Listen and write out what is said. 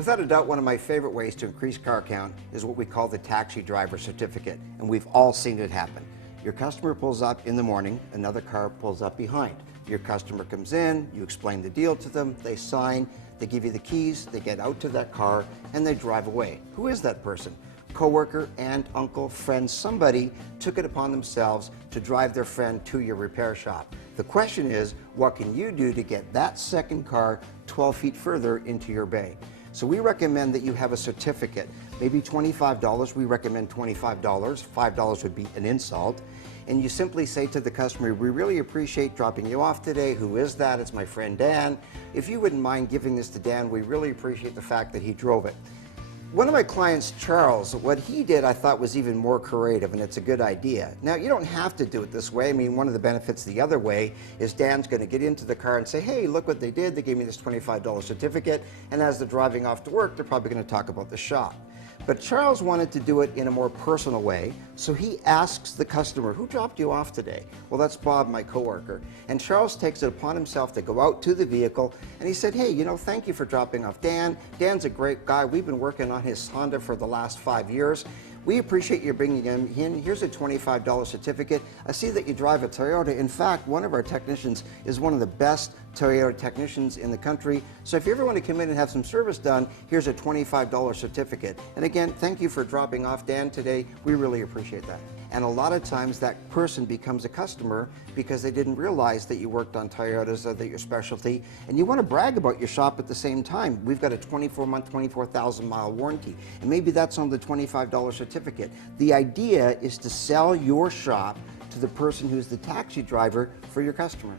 Without a doubt, one of my favorite ways to increase car count is what we call the taxi driver certificate, and we've all seen it happen. Your customer pulls up in the morning, another car pulls up behind. Your customer comes in, you explain the deal to them, they sign, they give you the keys, they get out to that car, and they drive away. Who is that person? Coworker, aunt, uncle, friend, somebody took it upon themselves to drive their friend to your repair shop. The question is, what can you do to get that second car 12 feet further into your bay? So we recommend that you have a certificate, maybe $25. We recommend $25. $5 would be an insult. And you simply say to the customer, we really appreciate dropping you off today. Who is that? It's my friend Dan. If you wouldn't mind giving this to Dan, we really appreciate the fact that he drove it. One of my clients, Charles, what he did I thought was even more creative, and it's a good idea. Now, you don't have to do it this way. I mean, one of the benefits the other way is Dan's going to get into the car and say, hey, look what they did. They gave me this $25 certificate, and as they're driving off to work, they're probably going to talk about the shop. But Charles wanted to do it in a more personal way, so he asks the customer, who dropped you off today? Well, that's Bob, my coworker. And Charles takes it upon himself to go out to the vehicle, and he said, hey, thank you for dropping off Dan. Dan's a great guy. We've been working on his Honda for the last 5 years. We appreciate you bringing him in. Here's a $25 certificate. I see that you drive a Toyota. In fact, one of our technicians is one of the best Toyota technicians in the country. So if you ever want to come in and have some service done, here's a $25 certificate. And again, thank you for dropping off Dan today. We really appreciate that. And a lot of times that person becomes a customer because they didn't realize that you worked on Toyotas or that your specialty, and you want to brag about your shop at the same time. We've got a 24-month, 24,000-mile warranty, and maybe that's on the $25 certificate. The idea is to sell your shop to the person who's the taxi driver for your customer.